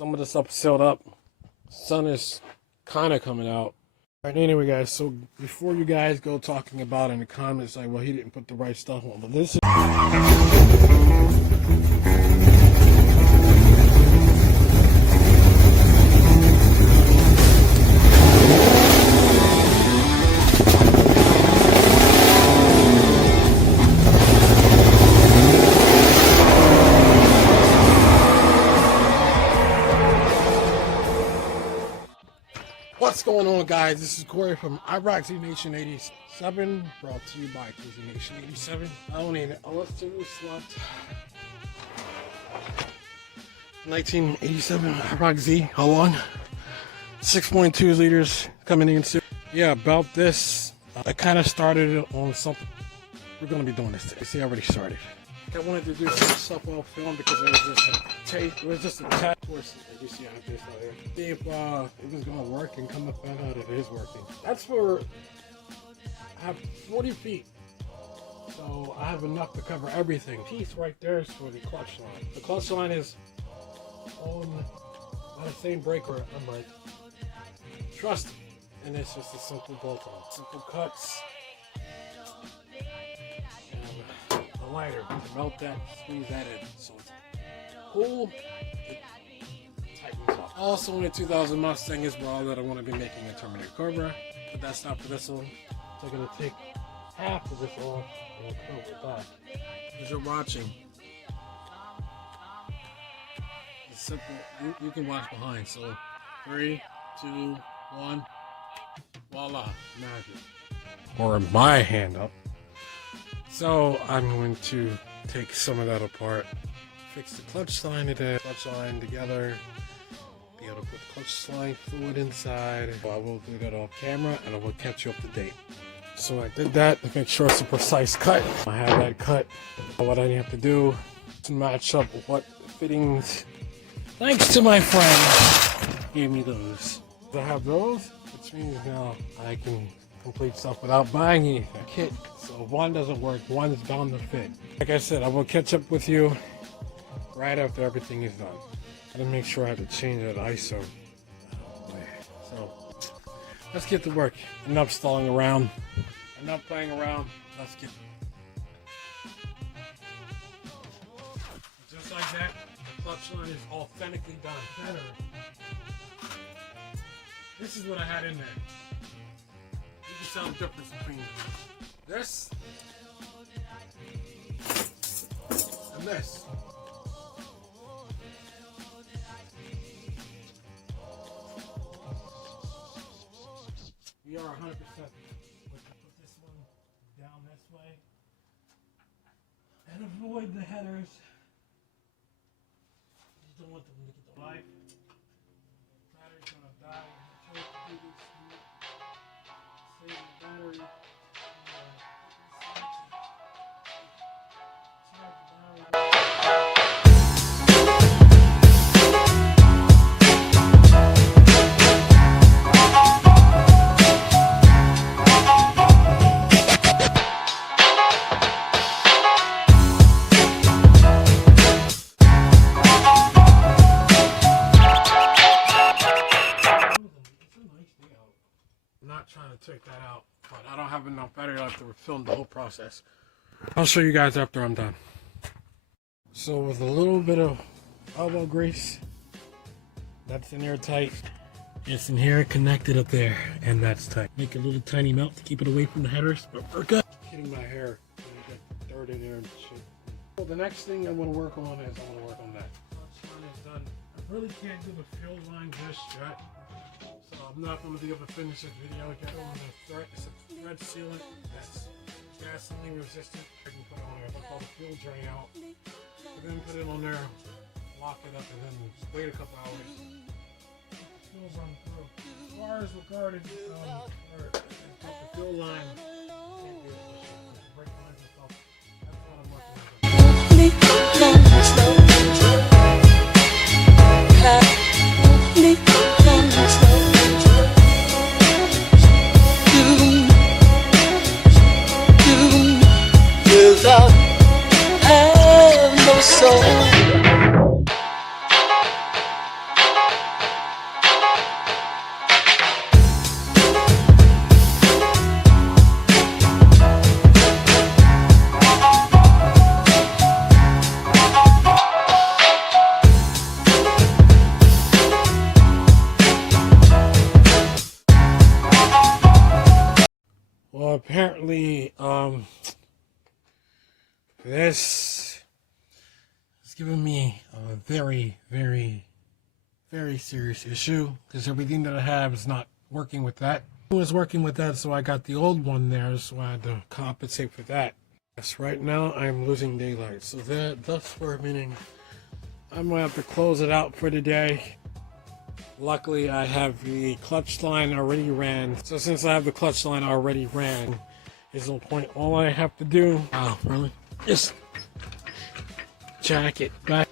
some of the stuff sealed up. Sun is kind of coming out. All right, anyway, guys, so before you guys go talking about in the comments, like, well, he didn't put the right stuff on, but this is... What's going on, guys? This is Corey from iRock Nation 87, brought to you by Nation 87. I don't need it. Let's do this slot. 1987 iRock Z. Hold on. 6.2 liters coming in soon. Yeah, about this. I kind of started it on something. We're going to be doing this today. See, I already started. I wanted to do some stuff off film because it was just a taste. It was just a test course. As you see, I have this out here. See if it was gonna work, and come to find out it is working. That's for I have 40 feet, so I have enough to cover everything. Piece right there is for the clutch line. The clutch line is on the same breaker. I'm like, trust me, and it's just a simple bolt-on, simple cuts. Lighter to melt that, squeeze that in, so it's cool. It tightens up. Also, in the 2000 Mustang as well that I want to be making a Terminator Cobra, but that's not for this one. So I'm gonna take half of this off and cover it back. As you're watching, it's simple. You can watch behind. So 3, 2, 1, voila, magic. Or my hand up. So I'm going to take some of that apart, fix the clutch line together, be able to put the clutch line fluid inside. I will do that off camera and I will catch you up to date. So I did that to make sure it's a precise cut. I have that cut. What I have to do to match up what fittings, thanks to my friend, gave me those. I have those, which means now I can complete stuff without buying anything. Kit. So if one doesn't work, one's bound to fit. Like I said, I will catch up with you right after everything is done. I gotta make sure I have to change that ISO. So let's get to work. Enough stalling around. Enough playing around. Let's get just like that. The clutch line is authentically done. Better. This is what I had in there. You can tell the difference between this and this. We are 100%. We'll put this one down this way and avoid the headers. You don't want them to get the life. Battery's gonna die. Save the battery. Trying to take that out, but I don't have enough battery left to film the whole process. I'll show you guys after I'm done. So with a little bit of elbow grease, that's in there tight. It's in here connected up there, and that's tight. Make a little tiny melt to keep it away from the headers, but we're good. Hitting my hair, I got dirt in there and shit. So the next thing I want to work on is I want to work on that. Clutch line is done. I really can't do the fuel line just yet. So I'm not going to be able to finish this video yet. I'm going to it's a thread sealant that's gasoline resistant. I can put it on there. I'll call the fuel drain out. And then put it on there, lock it up, and then wait a couple hours. Fuel's run through. As far as regarding the fuel line, can't do it. Brake lines and stuff. That's what I'm working on. Without have no soul. apparently, this is giving me a very, very, very serious issue because everything that I have is not working with that. It was working with that, so I got the old one there, so I had to compensate for that. Yes, right now I'm losing daylight, so that's for meaning I'm gonna have to close it out for today. Luckily, I have the clutch line already ran, so since I have the clutch line already ran, there's no point. All I have to do, oh really, just jack it back.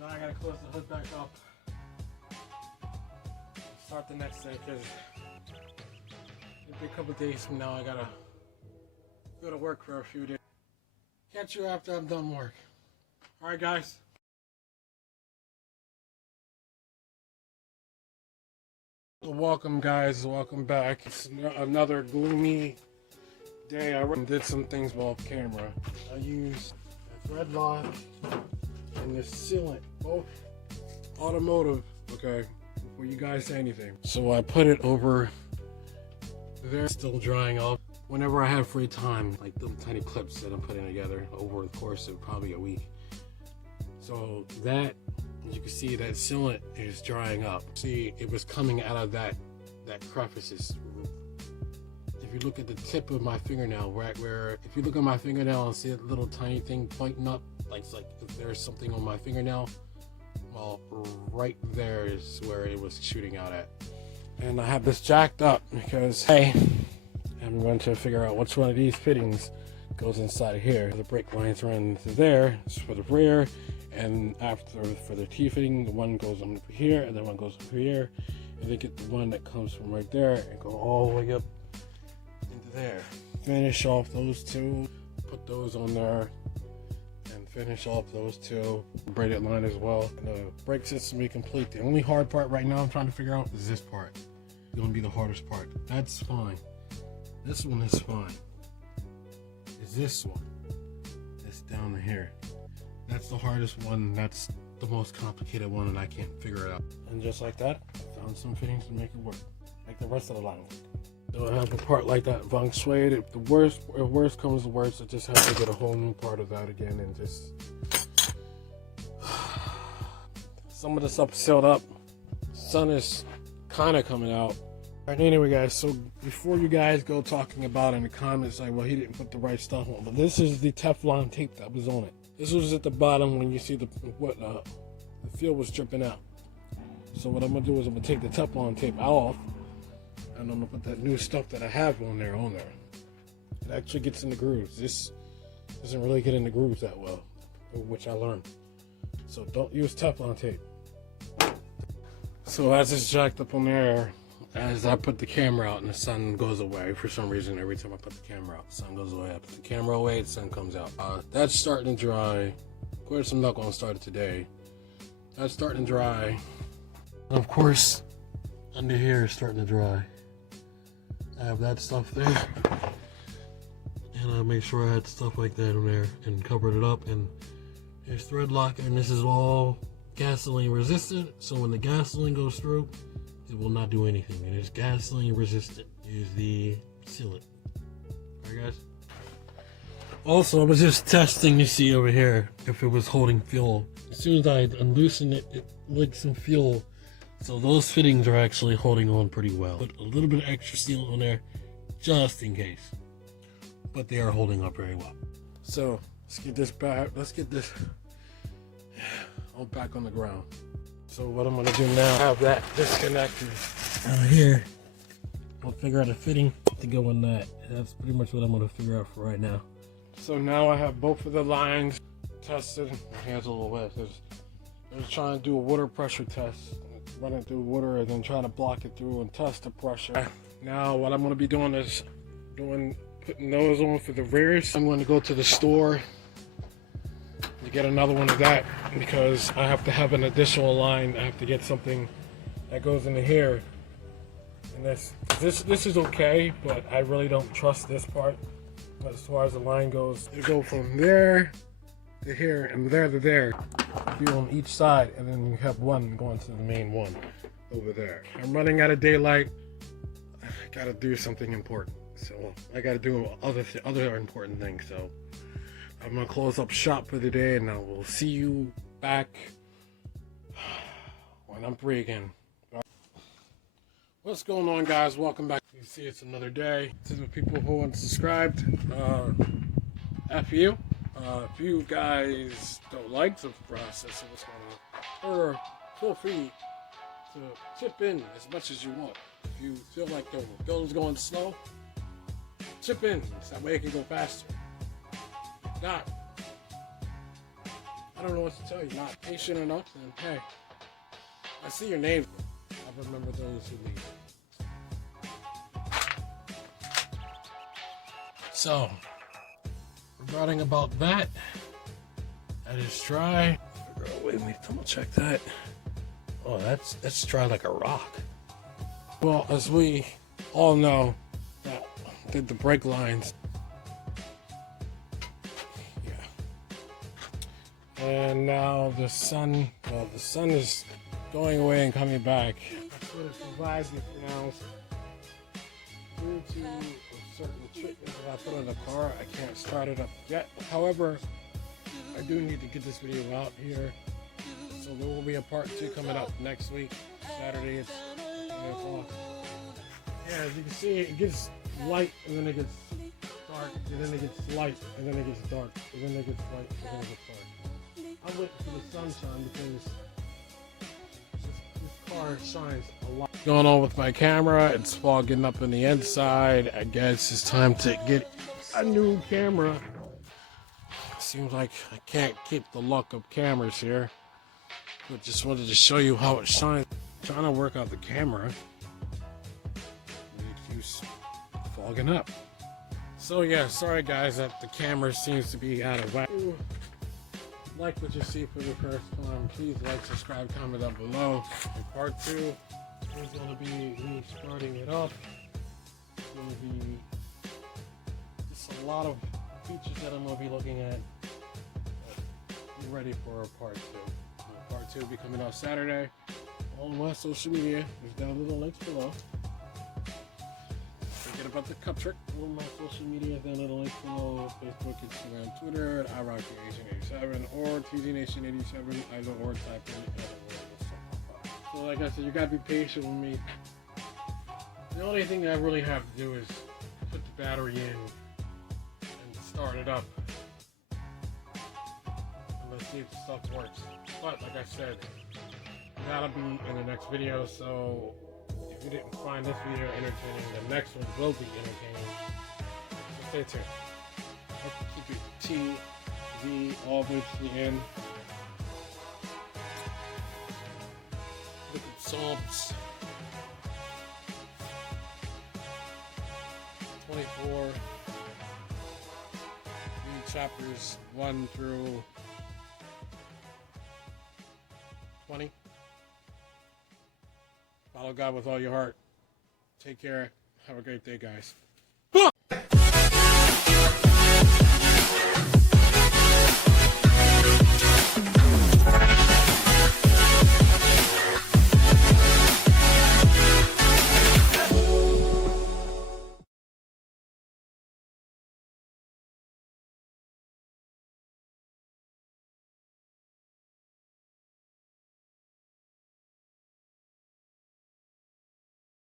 Now I gotta close the hood back up. Start the next day because maybe a couple days from now I gotta go to work for a few days. Catch you after I'm done work. Alright guys. Welcome guys, welcome back. It's another gloomy day. I did some things off camera. I used a thread lock and this sealant, both automotive, okay, before you guys say anything. So I put it over there, still drying off. Whenever I have free time, like little tiny clips that I'm putting together over the course of probably a week. So that, as you can see, that sealant is drying up. See, it was coming out of that crevices. If you look at the tip of my fingernail, right where, if you look at my fingernail and see a little tiny thing pointing up, like it's like if there's something on my fingernail, well, right there is where it was shooting out at. And I have this jacked up because, hey, I'm going to figure out which one of these fittings goes inside of here. The brake lines run to there, it's for the rear, and after for the T-fitting, the one goes over here, and then one goes over here, and they get the one that comes from right there and go all the way up into there. Finish off those two, put those on there, and finish off those two. Braided line as well. And the brake system will be complete. The only hard part right now I'm trying to figure out is this part. It's gonna be the hardest part. That's fine. This one is fine. Is this one? It's down here. That's the hardest one. That's the most complicated one, and I can't figure it out. And just like that, I found some fittings to make it work, like the rest of the line. So I have a part like that Vang suede. If worst comes to worst, I just have to get a whole new part of that again and just some of the stuff sealed up. Sun is kind of coming out. Alright, anyway guys, so before you guys go talking about in the comments like, well, he didn't put the right stuff on, but this is the Teflon tape that was on it. This was at the bottom when you see the feel was dripping out. So what I'm gonna do is I'm gonna take the Teflon tape off, and I'm gonna put that new stuff that I have on there. It actually gets in the grooves. This doesn't really get in the grooves that well, which I learned. So don't use Teflon tape. So as it's jacked up on there, as I put the camera out and the sun goes away, for some reason every time I put the camera out, the sun goes away. I put the camera away, the sun comes out. That's starting to dry. Of course, I'm not going to start it today. That's starting to dry. Of course, under here is starting to dry. I have that stuff there. And I make sure I had stuff like that in there and covered it up. And there's thread lock, and this is all gasoline resistant. So when the gasoline goes through, it will not do anything. It is gasoline resistant. Is the sealant. Alright guys. Also, I was just testing to see over here if it was holding fuel. As soon as I unloosened it, it leaked some fuel. So those fittings are actually holding on pretty well. Put a little bit of extra sealant on there, just in case. But they are holding up very well. So let's get this back. Let's get this all back on the ground. So what I'm gonna do now, I have that disconnected out here. I'll figure out a fitting to go in that. That's pretty much what I'm gonna figure out for right now. So now I have both of the lines tested. My hand's a little wet because I was trying to do a water pressure test. Running through water and then trying to block it through and test the pressure. Now what I'm gonna be doing is putting those on for the rears. I'm going to go to the store to get another one of that because I have to have an additional line. I have to get something that goes into here And this is okay, but I really don't trust this part. But as far as the line goes, it'll go from there to here and there to there. Be on each side, and then you have one going to the main one over there. I'm running out of daylight. I gotta do something important, so I gotta do other important things. So I'm gonna close up shop for the day, and I will see you back when I'm free again. What's going on, guys? Welcome back. You see, it's another day. To the people who aren't subscribed, F you. If you guys don't like the process of what's going on, or feel free to chip in as much as you want. If you feel like the building's going slow, chip in so that way it can go faster. If not, I don't know what to tell you. Not patient enough, then hey, I see your name. I remember those who leave. So, regarding about that is dry. Wait, let me double check that. Oh, that's dry like a rock. Well, as we all know, that did the brake lines. Yeah. And now the sun is going away and coming back. That's what it provides me for now. Due to a certain treatment that I put on the car, I can't start it up yet. However, I do need to get this video out here. So there will be a part 2 coming up next week. Saturday, it's 8 o'clock. Yeah, as you can see, it gets light and then it gets dark, and then it gets light, and then it gets dark, and then it gets light, and then it gets dark. I'm waiting for the sunshine because this car shines a lot. What's going on with my camera? It's fogging up on the inside. I guess it's time to get a new camera. Seems like I can't keep the luck of cameras here. But just wanted to show you how it shines. I'm trying to work out the camera. It keeps fogging up. So yeah, sorry guys that the camera seems to be out of whack. Like what you see for the first time, please like, subscribe, comment down below. In part 2 is going to be me starting it up. It's going to be just a lot of features that I'm going to be looking at. Be ready for part 2. Part 2 will be coming out Saturday. All my social media is down in the links below. Forget about the cup trick. All my social media is down in the links below. Facebook, Instagram, Twitter at iRockNation87 or TZNation87. Either or type in. So like I said, you gotta be patient with me. The only thing I really have to do is put the battery in and start it up. And let's see if the stuff works. But like I said, that'll be in the next video. So if you didn't find this video entertaining, the next one will be entertaining. So stay tuned. I have to keep it TV all the way to the end. Look at Psalms 24. Read chapters 1 through 20. Follow God with all your heart. Take care. Have a great day, guys.